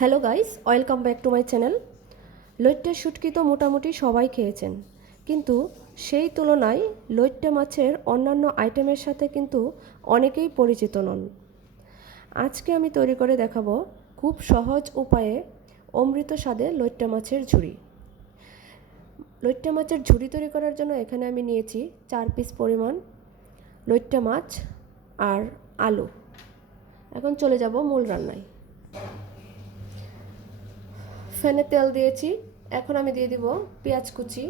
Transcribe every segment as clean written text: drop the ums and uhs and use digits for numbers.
Hello guys, welcome back to my channel. লইট্টে শুটকি তো মোটামুটি সবাই খেয়েছেন, কিন্তু সেই তুলনায় লইট্টে মাছের অন্যান্য আইটেমের সাথে কিন্তু অনেকেই পরিচিত নন। আজকে আমি তৈরি করে দেখাবো খুব সহজ উপায়ে অমৃত স্বাদে লইট্টে মাছের ঝুড়ি। লইট্টে মাছের ঝুড়ি তৈরি করার জন্য এখানে আমি নিয়েছি 4 পিস পরিমাণ লইট্টে মাছ আর আলু। এখন চলে যাব মূল রান্নায়। ফ্যানে তেল দিয়েছি, এখন আমি দিয়ে দিব পেঁয়াজ কুচি,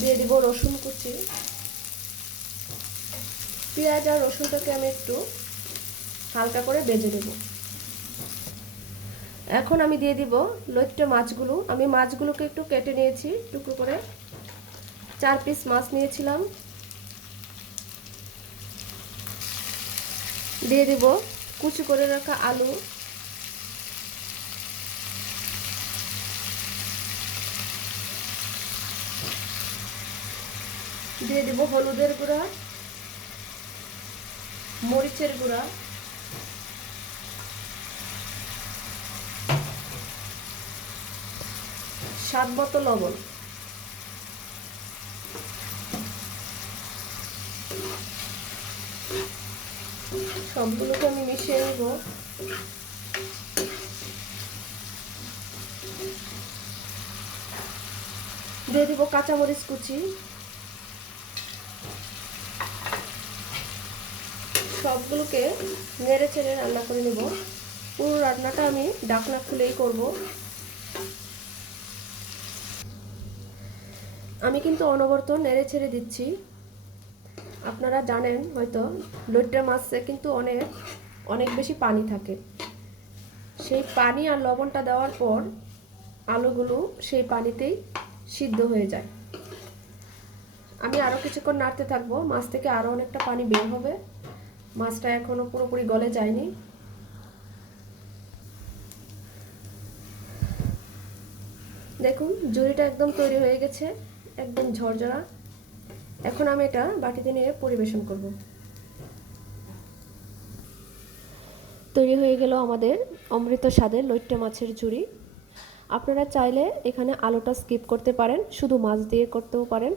দিয়ে দিব রসুন কুচি। পেঁয়াজ আর রসুনটাকে আমি একটু হালকা করে ভেজে নেব। এখন আমি দিয়ে দিব লইট্টে মাছগুলো। আমি মাছগুলোকে একটু কেটে নিয়েছি টুকরো করে, 4 পিস মাছ নিয়েছিলাম। দিয়ে দিব কুচি করে রাখা আলু, দিয়ে দিব হলুদের গুঁড়া, মরিচের গুঁড়া, স্বাদ মতো লবণ। সবগুলোকে আমি মিশিয়ে নেব। দিয়ে দিব কাঁচামরিচ কুচি। সবগুলোকে নেড়ে চেড়ে রান্না করে নেব। পুরো রান্নাটা আমি ঢাকনা খুলেই করব। আমি কিন্তু অনবরত নেড়ে ছেড়ে দিচ্ছি। আপনারা জানেন হয়তো লইট্টে মাছে কিন্তু অনেক বেশি পানি থাকে। সেই পানি আর লবণটা দেওয়ার পর আলুগুলো সেই পানিতেই সিদ্ধ হয়ে যায়। আমি আরও কিছুক্ষণ নাড়তে থাকবো, মাছ থেকে আরও অনেকটা পানি বের হবে। মাছটা এখনো পুরোপুরি গলে যায়নি। দেখুন ঝুড়িটা একদম তৈরি হয়ে গেছে, একদম ঝরঝরা। এখন আমি এটা বাটিতে নিয়ে পরিবেশন করব। তৈরি হয়ে গেল আমাদের অমৃত স্বাদের লইট্টে মাছের ঝুড়ি। আপনারা চাইলে এখানে আলুটা স্কিপ করতে পারেন, শুধু মাছ দিয়ে করতেও পারেন।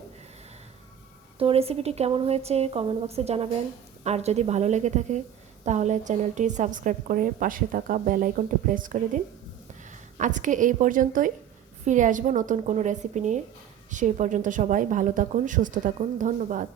তো রেসিপিটি কেমন হয়েছে কমেন্ট বক্সে জানাবেন। আর যদি ভালো লেগে থাকে তাহলে চ্যানেলটি সাবস্ক্রাইব করে পাশে থাকা বেল আইকনটি প্রেস করে দিন। আজকে এই পর্যন্তই, ফিরে আসবো নতুন কোনো রেসিপি নিয়ে। সেই পর্যন্ত সবাই ভালো থাকুন, সুস্থ থাকুন। ধন্যবাদ।